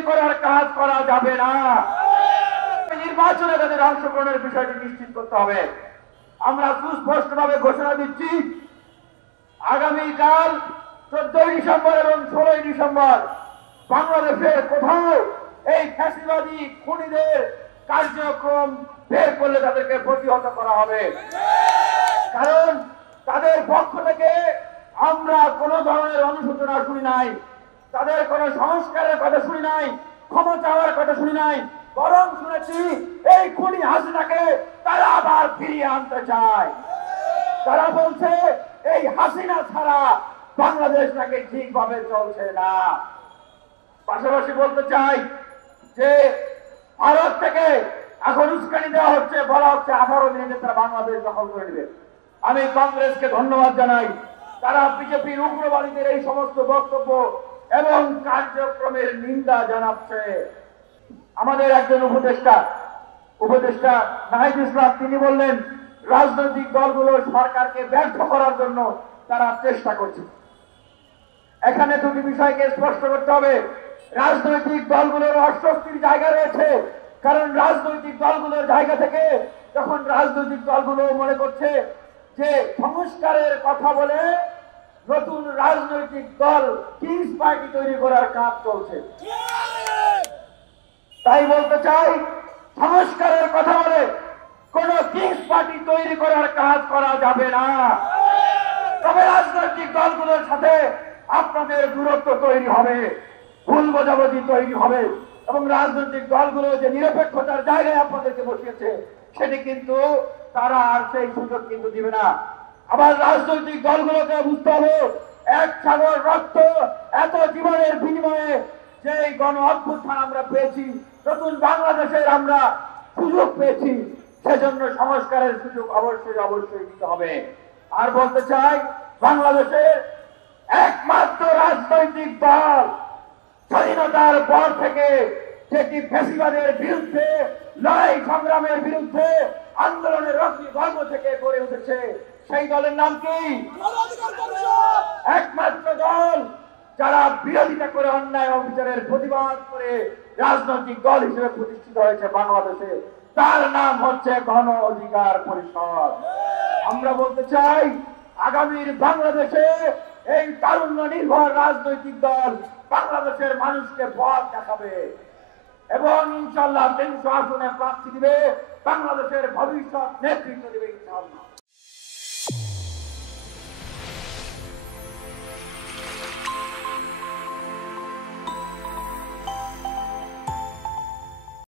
তৈরি করার কাজ করা যাবে না। নির্বাচনে তাদের অংশগ্রহণের বিষয়টি নিশ্চিত করতে হবে। আমরা সুস্পষ্টভাবে ঘোষণা দিচ্ছি, আগামীকাল 14 ডিসেম্বর এবং 16 ডিসেম্বর বাংলাদেশের কোথাও এই ফ্যাসিবাদী খুনিদের কার্যক্রম বের করলে তাদেরকে প্রতিহত করা হবে। কারণ তাদের পক্ষ থেকে আমরা কোন ধরনের অনুশোচনা শুনি নাই, তাদের কোন সংস্কারের কথা শুনি নাই, ক্ষমা চাওয়ার কথা শুনি নাই, বরং শুনেছি এই খুনি হাসিনাকে তারা আবার ফিরিয়ে আনতে চায়। তারা বলছে এই হাসিনা ছাড়া বাংলাদেশ নাকি ঠিকভাবে চলছে না। পাশাপাশি বলতে চাই যে ভারত থেকে এখন উস্কানি দেওয়া হচ্ছে, বলা হচ্ছে 18 দিনে তারা বাংলাদেশ দখল করে নেবে। আমি কংগ্রেসকে ধন্যবাদ জানাই, তারা বিজেপির উগ্রবাদীদের এই সমস্ত বক্তব্য এবং কার্যক্রমের নিন্দা জানাচ্ছে। আমাদের একজন উপদেষ্টা নাহিদ ইসলাম তিনি বললেন, রাজনৈতিক দলগুলো সরকারকে ব্যর্থ করার জন্য তারা চেষ্টা করছে। এখানে দুটি বিষয়কে স্পষ্ট করতে হবে। রাজনৈতিক দলগুলোর অস্বস্তির জায়গা রয়েছে, কারণ রাজনৈতিক দলগুলোর জায়গা থেকে যখন রাজনৈতিক দলগুলো মনে করছে যে সংস্কারের কথা বলে নতুন রাজনৈতিক দল কিংস পার্টি তৈরি করার কাজ চলছে। তাই বলতে চাই, সংস্কারের কথা বলে কোন কিংস পার্টি তৈরি করার কাজ করা যাবে না। তবে রাজনৈতিক দলগুলোর সাথে আপনাদের দূরত্ব তৈরি হবে, ভুল বোঝাবুঝি তৈরি হবে, এবং রাজনৈতিক দলগুলো যে নিরপেক্ষতার জায়গায় আপনাদেরকে বসিয়েছে সেটি কিন্তু তারা আর সেই সুযোগ কিন্তু দিবে না। আবার রাজনৈতিক দলগুলোকে বুঝতে হবে, এক সাগর রক্ত এত জীবনের বিনিময়ে যে গণ অভ্যুত্থান আমরা পেয়েছি, নতুন বাংলাদেশের আমরা সুযোগ পেয়েছি, সেজন্য সংস্কারের সুযোগ অবশ্যই দিতে হবে। আর বলতে চাই, বাংলাদেশের একমাত্র রাজনৈতিক দল স্বাধীনতার পর থেকে যেটি ফ্যাসিবাদের বিরুদ্ধে লড়াই সংগ্রামের বিরুদ্ধে আন্দোলনের গর্ব থেকে গড়ে উঠেছে, সেই দলের নাম কি? একমাত্র দল যারা বিরোধিতা করে অন্যায় অবিচারের প্রতিবাদ করে রাজনৈতিক দল হিসেবে প্রতিষ্ঠিত হয়েছে বাংলাদেশে, তার নাম হচ্ছে গণ অধিকার পরিষদ। আমরা বলতে চাই, আগামীর বাংলাদেশে এই তারুণ্য নির্ভর রাজনৈতিক দল বাংলাদেশের মানুষকে পথ দেখাবে এবং ইনশাআল্লাহ 300 আসনে প্রার্থী দিবে, বাংলাদেশের ভবিষ্যৎ নেতৃত্ব দিবে ইনশাআল্লাহ।